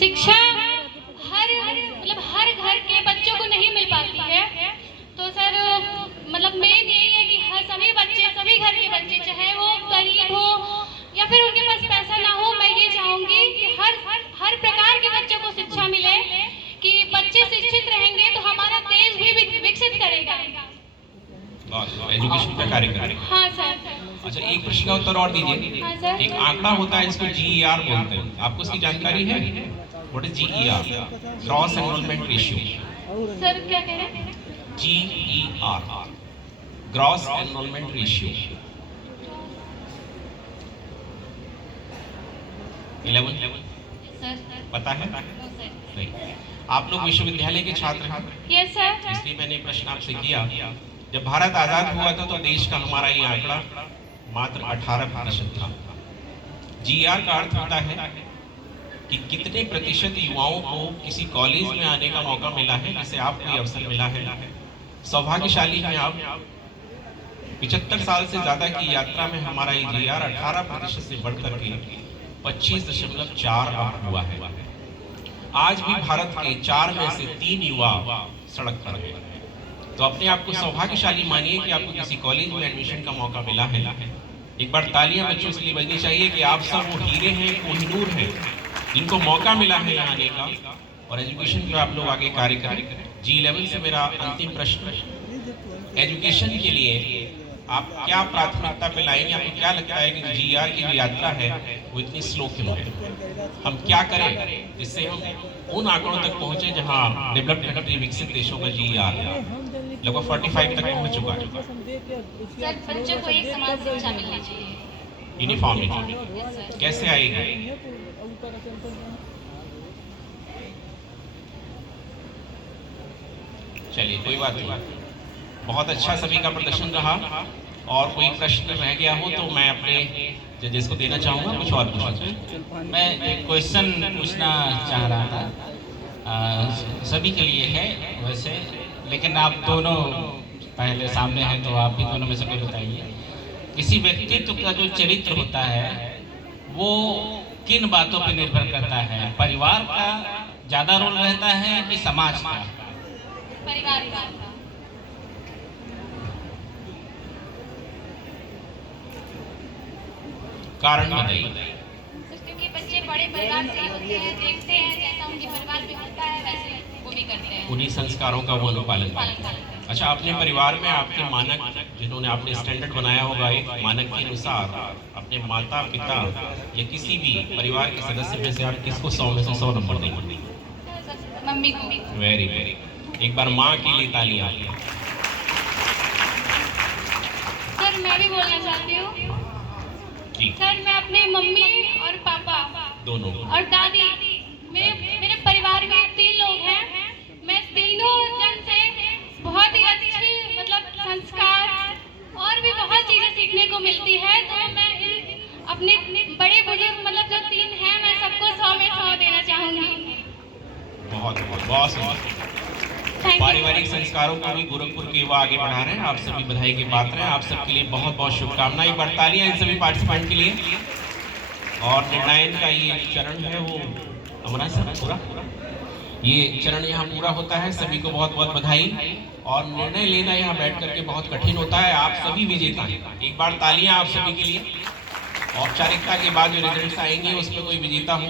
शिक्षा हर घर के बच्चों को नहीं मिल पाती है। तो सर मेन यही है कि हर सभी बच्चे, सभी घर के बच्चे, चाहे वो गरीब हो या फिर उनके पास पैसा ना हो, मैं ये चाहूंगी कि हर प्रकार के बच्चों को शिक्षा मिले, कि बच्चे शिक्षित रहेंगे तो हमारा देश भी विकसित करेगा। एजुकेशन का कार्यक्रम। हाँ सर। अच्छा, एक प्रश्न का उत्तर और दीजिए। हाँ सर। एक आंकड़ा होता है जिसको GER बोलते हैं, आपको इसकी जानकारी है? What is GER? Gross enrolment ratio. Sir क्या कह रहे हैं? GER, gross enrolment ratio. 11 sir पता है? नहीं। आप लोग विश्वविद्यालय के छात्र हैं, यस सर। इसलिए मैंने प्रश्न आपसे किया। जब भारत आजाद हुआ था तो देश का हमारा ये आंकड़ा मात्र 18% था। GER का अर्थ होता है कि कितने प्रतिशत युवाओं को किसी कॉलेज में आने का मौका मिला है, जिसे आपको ये अवसर मिला है। सौभाग्यशाली हैं आप। 75 साल से ज्यादा की यात्रा में हमारा ये GER 18% से बढ़कर के 25.4 अंक हुआ है। आज भी भारत के 4 में से 3 युवा सड़क पर हैं। तो अपने आप को सौभाग्यशाली मानिए कि आपको किसी कॉलेज में एडमिशन का मौका मिला है। एक बार तालियां बच्चों के लिए बजनी चाहिए कि आप सब वो हीरे हैं, कोहिनूर हैं, जिनको मौका मिला है यहाँ आने का, और एजुकेशन पे आप लोग आगे कार्य करें। G11 से मेरा अंतिम प्रश्न, एजुकेशन के लिए आप क्या प्राथमिकता पे लाएंगे? आपको क्या लगता है कि GER की जो यात्रा है वो इतनी स्लो क्यों है? हम क्या करें जिससे हम उन आंकड़ों तक पहुंचे जहां डेवलप्ड कंट्री, विकसित देशों का GER लगभग 45 तक पहुंच चुका है? सर बच्चों को एक समान शिक्षा मिलनी चाहिए, यूनिफॉर्मिटी कैसे आएगी? चलिए कोई बात नहीं, बहुत अच्छा सभी का प्रदर्शन रहा। और कोई प्रश्न रह गया हो तो मैं अपने जजेस को देना चाहूंगा। कुछ और पूछना? मैं एक क्वेश्चन पूछना चाह रहा था, सभी के लिए है वैसे, लेकिन आप दोनों पहले सामने हैं तो आप भी दोनों में से कोई बताइए। किसी व्यक्तित्व का जो चरित्र होता है वो किन बातों पर निर्भर करता है? परिवार का ज्यादा रोल रहता है कि समाज का? परिवार का। कारण बताइए। क्योंकि बच्चे बड़े परिवार से होते हैं, देखते हैं जैसा उनके परिवार में होता है वैसे वो भी करते हैं, उन्हीं संस्कारों का वो अनुपालन करते हैं। अच्छा, अपने परिवार में आपके मानक, जिन्होंने आपने स्टैंडर्ड बनाया होगा, एक मानक के अनुसार अपने माता पिता या किसी भी परिवार के सदस्य में से आप किसको 100 में से 100 नंबर देंगे? मम्मी को। वेरी वेरी, एक बार माँ के लिए तालियां। सर मैं भी बोलना चाहती हूँ। सर मैं अपने मम्मी और पापा दोनों और दादी, मेरे परिवार में 3 लोग हैं। मैं तीनों जन से बहुत ही अच्छी संस्कार और भी बहुत चीजें सीखने को मिलती है। तो मैं अपने बड़े बुजुर्ग जो 3 हैं, मैं सबको 100 में 100 देना चाहूंगी। बहुत बहुत पारिवारिक संस्कारों को भी गोरखपुर के युवा आगे बढ़ा रहे हैं। आप सभी बधाई के पात्र हैं। आप सबके लिए बहुत बहुत शुभकामनाएं। एक बार तालियां इन सभी पार्टिसिपेंट के लिए। और निर्णायन का ये चरण है वो हमारा सब पूरा, ये चरण यहाँ पूरा होता है। सभी को बहुत बहुत बधाई। और निर्णय लेना यहाँ बैठ करके बहुत कठिन होता है। आप सभी विजेता हैं, एक बार तालियां आप सभी के लिए। औपचारिकता के बाद जो रिजल्ट्स आएंगे उसमें कोई विजेता हो